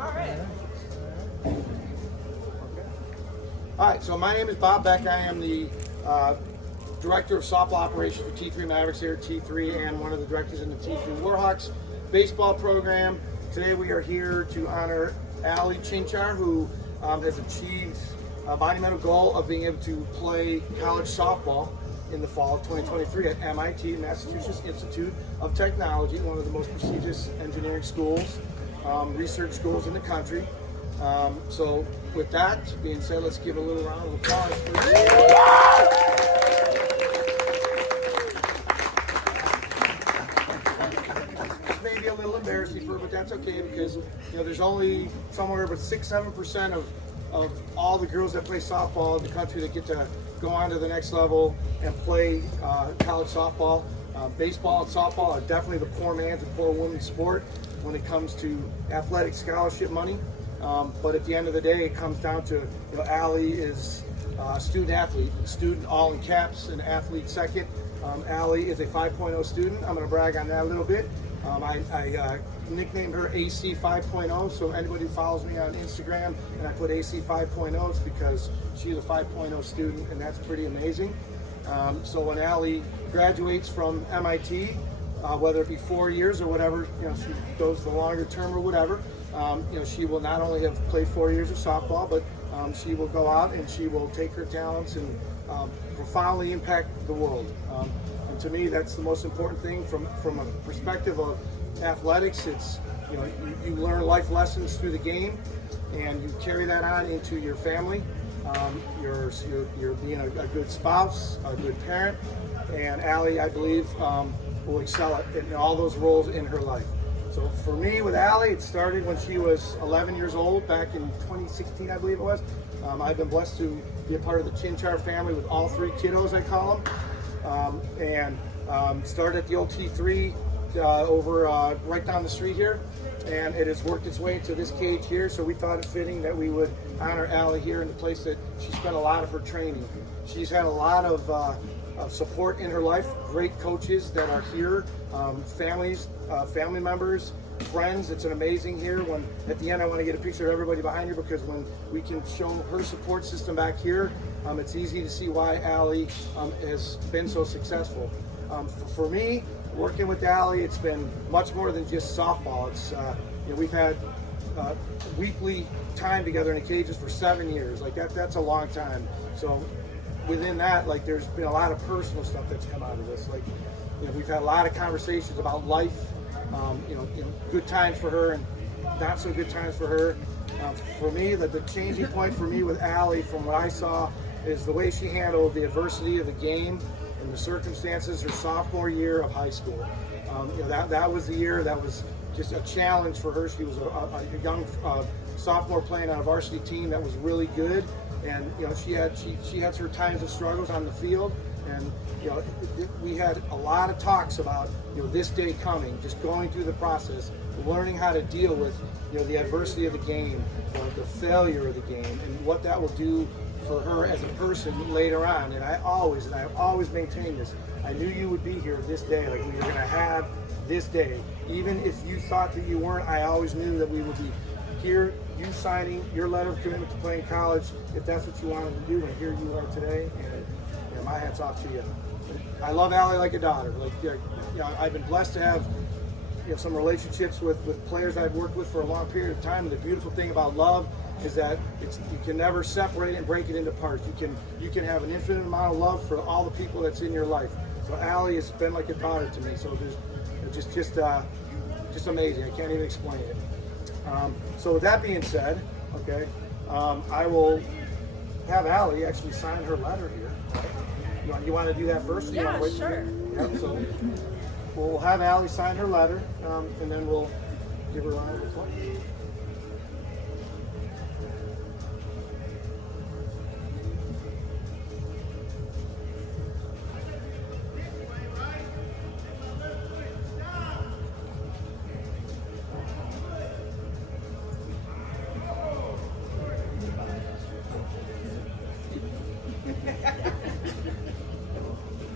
All right. All right, so my name is Bob Beck. I am the Director of Softball Operations for T3 Mavericks here at T3 and one of the directors in the T3 Warhawks baseball program. Today we are here to honor Allie Chinchar, who has achieved a monumental goal of being able to play college softball in the fall of 2023 at MIT, Massachusetts Institute of Technology, one of the most prestigious engineering schools, research schools in the country. So with that being said, let's give a little round of applause for This may be a little embarrassing for her, but that's okay because there's only somewhere but 6-7% of all the girls that play softball in the country that get to go on to the next level and play college softball. Baseball and softball are definitely the poor man's and poor woman's sport when it comes to athletic scholarship money. But at the end of the day, it comes down to, Allie is a student athlete, student all in caps, and athlete second. Allie is a 5.0 student. I'm going to brag on that a little bit. I nicknamed her AC 5.0, so anybody who follows me on Instagram and I put AC 5.0, it's because she's a 5.0 student, and that's pretty amazing. So when Allie graduates from MIT, whether it be 4 years or whatever, she goes the longer term or whatever, she will not only have played 4 years of softball, but she will go out and she will take her talents and profoundly impact the world. And to me, that's the most important thing from a perspective of athletics. It's, you learn life lessons through the game, and you carry that on into your family. You're being a good spouse, a good parent, and Allie, I believe, will excel in all those roles in her life. So for me, with Allie, it started when she was 11 years old, back in 2016, I believe it was. I've been blessed to be a part of the Chinchar family with all three kiddos, I call them, and started at the old T3 over right down the street here, and it has worked its way into this cage here. So we thought it fitting that we would honor Allie here in the place that she spent a lot of her training. She's had a lot of support in her life, great coaches that are here, family members, friends. It's an amazing here. When at the end I want to get a picture of everybody behind her, because when we can show her support system back here, it's easy to see why Allie has been so successful. For me, working with Allie, it's been much more than just softball. It's we've had weekly time together in the cages for 7 years. Like that's a long time. So within that, there's been a lot of personal stuff that's come out of this. We've had a lot of conversations about life, good times for her and not so good times for her. For me, the changing point for me with Allie, from what I saw, is the way she handled the adversity of the game and the circumstances her sophomore year of high school. That was the year that was just a challenge for her. She was a young sophomore playing on a varsity team that was really good. And she had her times of struggles on the field, and we had a lot of talks about this day coming, just going through the process, learning how to deal with the adversity of the game, the failure of the game, and what that will do for her as a person later on. And I always maintain this. I knew you would be here this day, we were going to have this day, even if you thought that you weren't. I always knew that we would be here, you signing your letter of commitment to playing college, if that's what you wanted to do, and here you are today, and my hat's off to you. I love Allie like a daughter. I've been blessed to have some relationships with players I've worked with for a long period of time, and the beautiful thing about love is that you can never separate it and break it into parts. You can have an infinite amount of love for all the people that's in your life. So Allie has been like a daughter to me. So there's just amazing. I can't even explain it. So with that being said, okay, I will have Allie actually sign her letter here. You want to do that first? Yeah, sure. Yep, so we'll have Allie sign her letter, and then we'll give her a round of applause.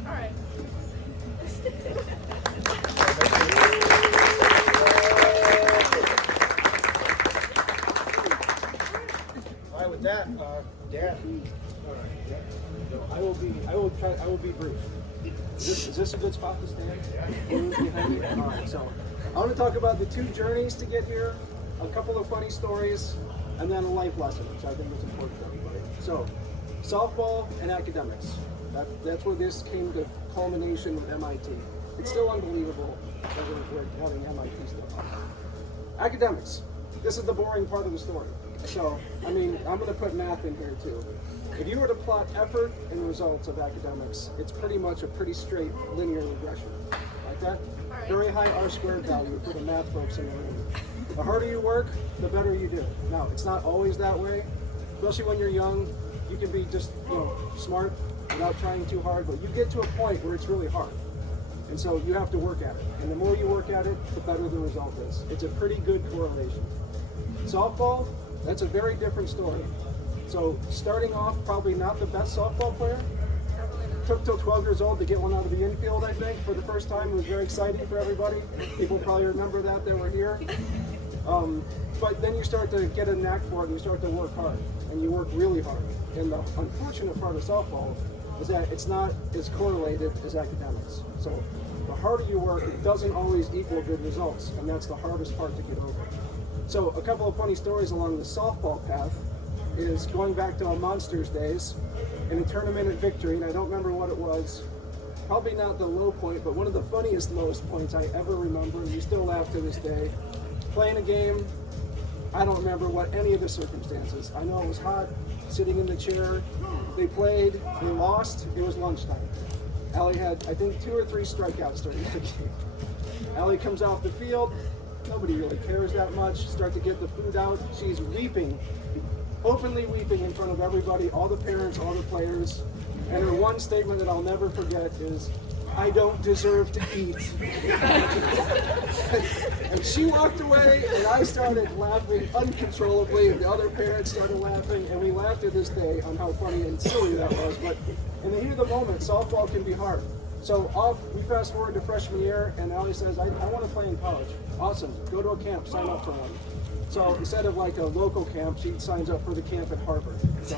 All right. that, Dad. I will be brief. Is this a good spot to stand? Yeah. All right, so I want to talk about the 2 journeys to get here, a couple of funny stories, and then a life lesson, which I think is important for everybody. So, softball and academics. That's where this came to culmination with MIT. It's still unbelievable that we're having MIT stuff. Academics. This is the boring part of the story. So, I mean, I'm going to put math in here too. If you were to plot effort and results of academics, it's pretty much a pretty straight linear regression. Like that? Very high R-squared value for the math folks in the room. The harder you work, the better you do. Now, it's not always that way, especially when you're young. You can be just, smart without trying too hard, but you get to a point where it's really hard. And so you have to work at it. And the more you work at it, the better the result is. It's a pretty good correlation. Softball, that's a very different story. So starting off, probably not the best softball player. Took till 12 years old to get one out of the infield, I think, for the first time. It was very exciting for everybody. People probably remember that were here. But then you start to get a knack for it and you start to work hard. And you work really hard. And the unfortunate part of softball is that it's not as correlated as academics. So the harder you work, it doesn't always equal good results. And that's the hardest part to get over. So a couple of funny stories along the softball path is going back to our Monsters days in a tournament at Victory, and I don't remember what it was. Probably not the low point, but one of the funniest lowest points I ever remember, and we still laugh to this day. Playing a game, I don't remember what any of the circumstances. I know it was hot, sitting in the chair. They played, they lost, it was lunchtime. Allie had, I think, 2 or 3 strikeouts during the game. Allie comes off the field, nobody really cares that much, start to get the food out. She's weeping, openly weeping in front of everybody, all the parents, all the players. And her one statement that I'll never forget is, "I don't deserve to eat." And she walked away, and I started laughing uncontrollably, and the other parents started laughing, and we laughed to this day on how funny and silly that was. But in the heat of the moment, softball can be hard. So we fast forward to freshman year, and Allie says, I want to play in college. Awesome, go to a camp, sign up for one. So instead of like a local camp, she signs up for the camp at Harvard. So,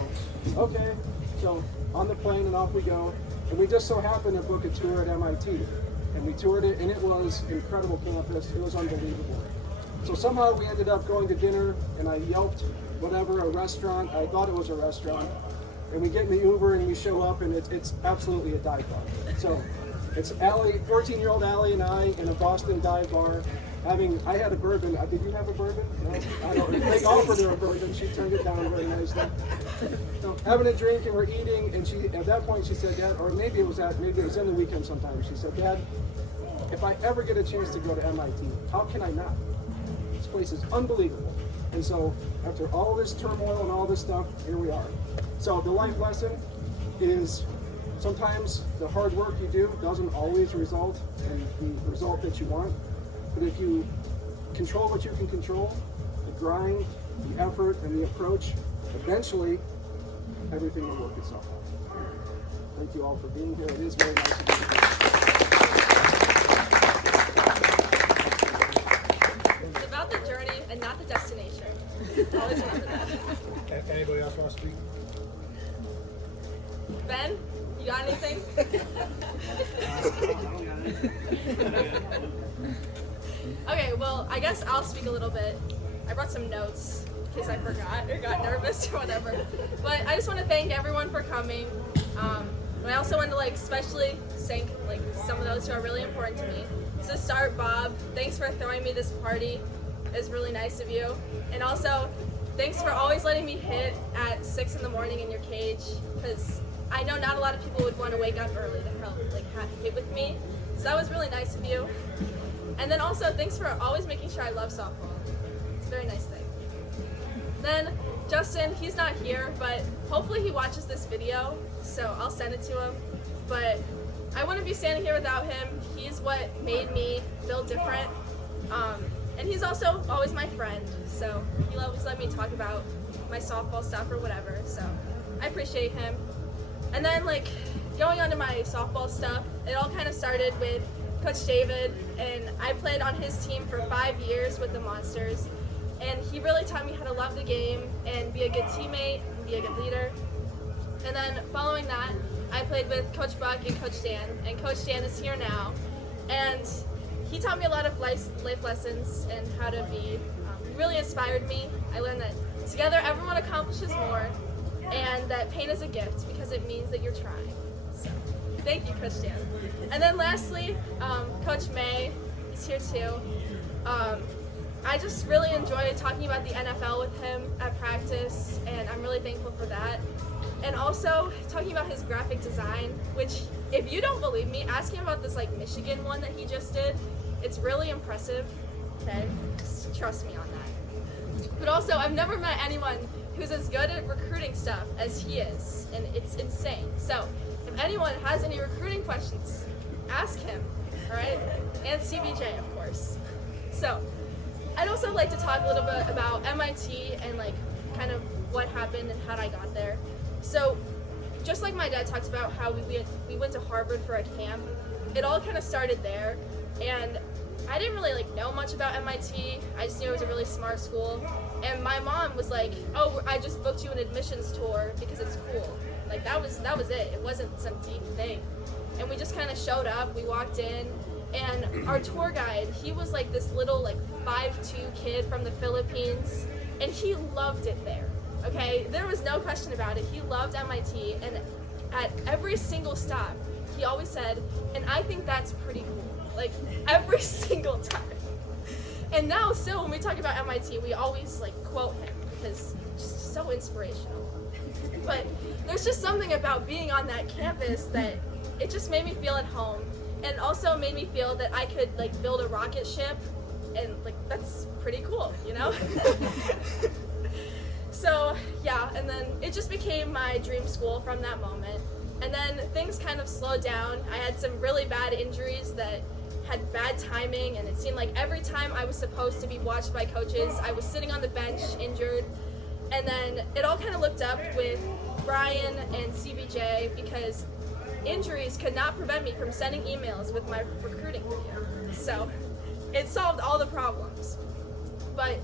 okay, so on the plane and off we go. And we just so happened to book a tour at MIT. And we toured it, and it was an incredible campus. It was unbelievable. So somehow we ended up going to dinner, and I yelped whatever, a restaurant. I thought it was a restaurant. And we get in the Uber, and we show up, and it's absolutely a dive bar. So it's Allie, 14-year-old Allie and I in a Boston dive bar. I had a bourbon. Did you have a bourbon? No? I don't. They offered her a bourbon. She turned it down very nicely. So having a drink and we're eating, and at that point she said, "Dad," or maybe it was in the weekend sometime. She said, "Dad, if I ever get a chance to go to MIT, how can I not? This place is unbelievable." And so after all this turmoil and all this stuff, here we are. So the life lesson is sometimes the hard work you do doesn't always result in the result that you want. But if you control what you can control, the grind, the effort, and the approach, eventually everything will work itself out. Thank you all for being here. It is very nice to be here. It's about the journey and not the destination. Always remember that. Anybody else want to speak? Ben, you got anything? Okay, well, I guess I'll speak a little bit. I brought some notes in case I forgot or got nervous or whatever. But I just want to thank everyone for coming. And I also want to especially thank some of those who are really important to me. So to start, Bob, thanks for throwing me this party. It was really nice of you. And also, thanks for always letting me hit at 6 in the morning in your cage, because I know not a lot of people would want to wake up early to help hit with me. So that was really nice of you. And then also, thanks for always making sure I love softball. It's a very nice thing. Then, Justin, he's not here, but hopefully he watches this video, so I'll send it to him. But I wouldn't be standing here without him. He's what made me feel different. And he's also always my friend, so he'll always let me talk about my softball stuff or whatever, so I appreciate him. And then, going on to my softball stuff, it all kind of started with Coach David, and I played on his team for 5 years with the Monsters. and he really taught me how to love the game and be a good teammate and be a good leader. And then following that, I played with Coach Buck and Coach Dan, and Coach Dan is here now, and he taught me a lot of life lessons and how to be. He really inspired me. I learned that together everyone accomplishes more, and that pain is a gift because it means that you're trying. So, thank you, Coach Dan. And then lastly, Coach May is here too. I just really enjoy talking about the NFL with him at practice, and I'm really thankful for that. And also talking about his graphic design, which if you don't believe me, ask him about this like Michigan one that he just did. It's really impressive. Okay, just trust me on that. But also, I've never met anyone who's as good at recruiting stuff as he is, and it's insane. So if anyone has any recruiting questions, ask him, all right? And CBJ, of course. So I'd also like to talk a little bit about MIT and like kind of what happened and how I got there. So just like my dad talked about how we went to Harvard for a camp, it all kind of started there. And I didn't really like know much about MIT. I just knew it was a really smart school. And my mom was like, "Oh, I just booked you an admissions tour because it's cool." Like that was it. It wasn't some deep thing. And we just kind of showed up. We walked in, and our tour guide, he was like this little like 5'2" kid from the Philippines, and he loved it there. Okay, there was no question about it. He loved MIT, and at every single stop, he always said, "And I think that's pretty cool." Like every single time. And now still when we talk about MIT, we always like quote him because it's just so inspirational. But there's just something about being on that campus that it just made me feel at home, and also made me feel that I could like build a rocket ship, and like that's pretty cool, you know? So yeah, and then it just became my dream school from that moment. And then things kind of slowed down. I had some really bad injuries that had bad timing, and it seemed like every time I was supposed to be watched by coaches, I was sitting on the bench injured. And then it all kind of looked up with Brian and CBJ because injuries could not prevent me from sending emails with my recruiting video. So it solved all the problems. But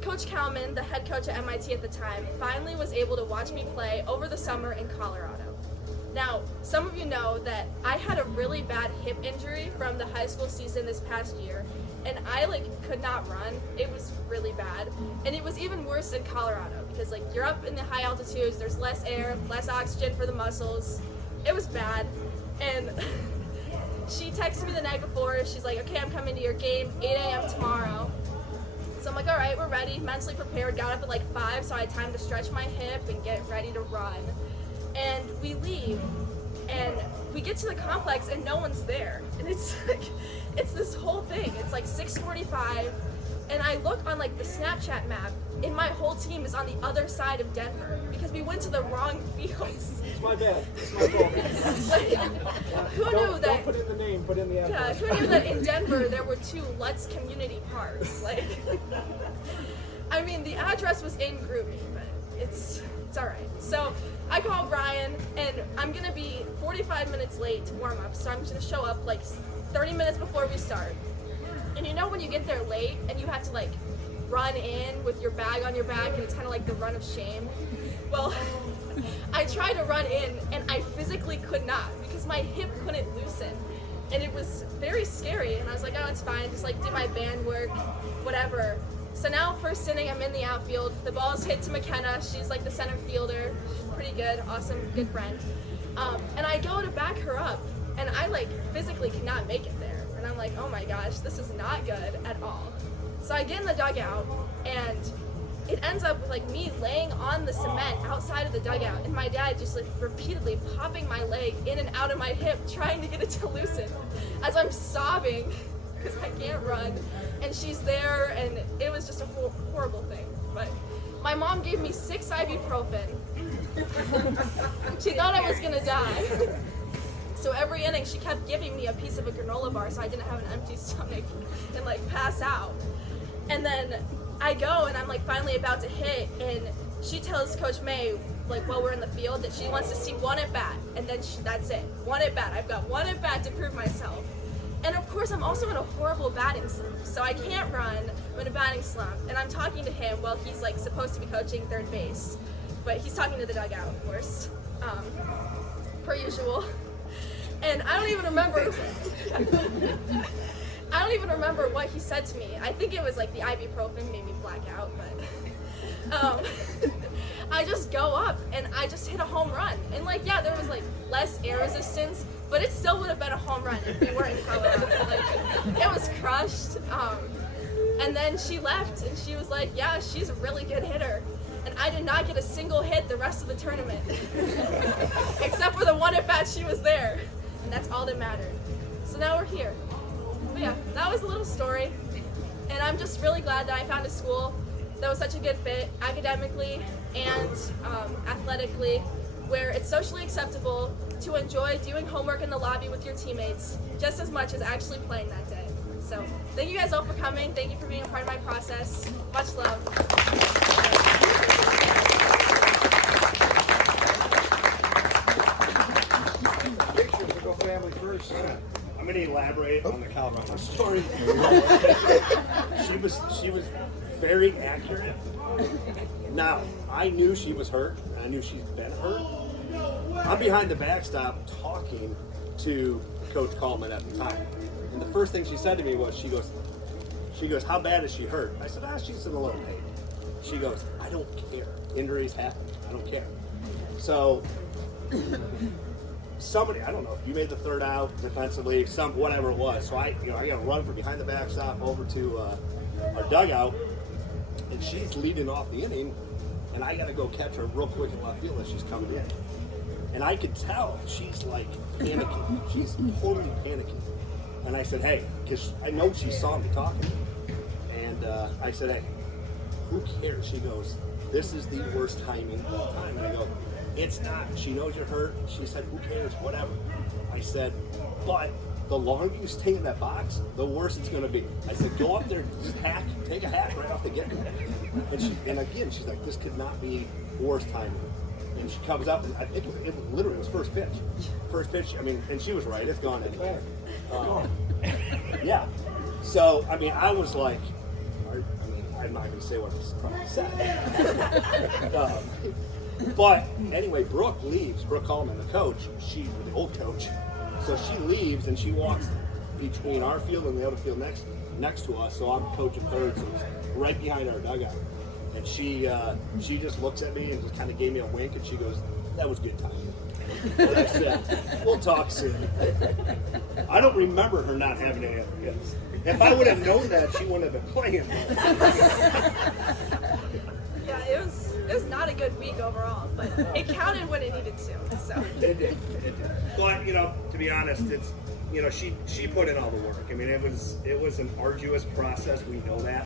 Coach Kalman, the head coach at MIT at the time, finally was able to watch me play over the summer in Colorado. Now, some of you know that I had a really bad hip injury from the high school season this past year, and I like could not run. It was really bad, and it was even worse in Colorado because like you're up in the high altitudes, there's less air, less oxygen for the muscles. It was bad, and she texted me the night before. She's like, "Okay, I'm coming to your game, 8 a.m. tomorrow." So I'm like, all right, we're ready, mentally prepared, got up at like 5, so I had time to stretch my hip and get ready to run. And we leave, and we get to the complex, and no one's there. And it's like, it's this whole thing. It's like 6:45, and I look on like the Snapchat map, and my whole team is on the other side of Denver because we went to the wrong fields. It's my bad. It's my fault. Like, who knew that? Don't put in the name, put in the address. Yeah, who knew that in Denver there were 2 Lutz community parks? Like, I mean, the address was in Groovy, but it's all right. So I call Brian, and I'm gonna be 45 minutes late to warm up, so I'm just gonna show up like 30 minutes before we start. And you know when you get there late and you have to like run in with your bag on your back, and it's kind of like the run of shame? Well, I tried to run in, and I physically could not because my hip couldn't loosen, and it was very scary. And I was like, oh, it's fine, just like do my band work, whatever. So now first inning, I'm in the outfield. The ball's hit to McKenna. She's like the center fielder. She's pretty good, awesome, good friend. And I go to back her up, and I like physically cannot make it there. And I'm like, oh my gosh, this is not good at all. So I get in the dugout, and it ends up with like me laying on the cement outside of the dugout, and my dad just like repeatedly popping my leg in and out of my hip, trying to get it to loosen as I'm sobbing because I can't run. And she's there, and it was just a horrible thing. But my mom gave me 6 ibuprofen. She thought I was gonna die. So every inning, she kept giving me a piece of a granola bar so I didn't have an empty stomach and like pass out. And then I go, and I'm like finally about to hit, and she tells Coach May, like while we're in the field, that she wants to see 1 at bat, and then that's it, 1 at bat. I've got 1 at bat to prove myself. And of course, I'm also in a horrible batting slump, so I can't run. I'm in a batting slump, and I'm talking to him while he's like supposed to be coaching third base, but he's talking to the dugout, of course, per usual. And I don't even remember. I don't even remember what he said to me. I think it was like the ibuprofen made me black out, but I just go up and I just hit a home run. And like, yeah, there was like less air resistance, but it still would have been a home run if we weren't in Colorado. Like, it was crushed. And then she left and she was like, yeah, she's a really good hitter. And I did not get a single hit the rest of the tournament, except for the one at bat she was there. And that's all that mattered. So now we're here. But yeah, that was a little story. And I'm just really glad that I found a school that was such a good fit academically and athletically, where it's socially acceptable to enjoy doing homework in the lobby with your teammates just as much as actually playing that day. So thank you guys all for coming. Thank you for being a part of my process. Much love. Pictures, we'll go family first. I'm going to elaborate on the Colorado story. She was very accurate. Now, I knew she was hurt. I knew she's been hurt. I'm behind the backstop talking to Coach Coleman at the time. And the first thing she said to me was, she goes, how bad is she hurt? I said, she's in a little pain. She goes, I don't care. Injuries happen. I don't care. So somebody, I don't know if you made the third out defensively, whatever it was. So I got to run from behind the backstop over to our dugout, and she's leading off the inning, and I got to go catch her real quick in left field as she's coming in. And I could tell she's like panicking. She's totally panicking. And I said, hey, because I know she saw me talking to her. And I said, hey, who cares? She goes, this is the worst timing of all time. And I go, it's not. She knows you're hurt. She said, who cares? Whatever. I said, but the longer you stay in that box, the worse it's going to be. I said, go up there, just take a hack right off the get-go. And again, she's like, this could not be worse timing. And she comes up, and I think it literally was first pitch. First pitch, I mean, and she was right. It's gone anyway. Yeah. So, I mean, I was like, I'm not going to say what I was trying to say. But anyway, Brooke leaves. Brooke Coleman, the coach, the old coach. So she leaves and she walks between our field and the other field next to us. So I'm coaching third, so it's right behind our dugout. And she just looks at me and just kind of gave me a wink, and she goes, "That was good timing." And I said, "We'll talk soon." I don't remember her not having any other hits. If I would have known that, she wouldn't have been playing. Yeah, it was not a good week overall, but it counted when it needed to. So It did. But to be honest, it's she put in all the work. I mean, it was an arduous process. We know that.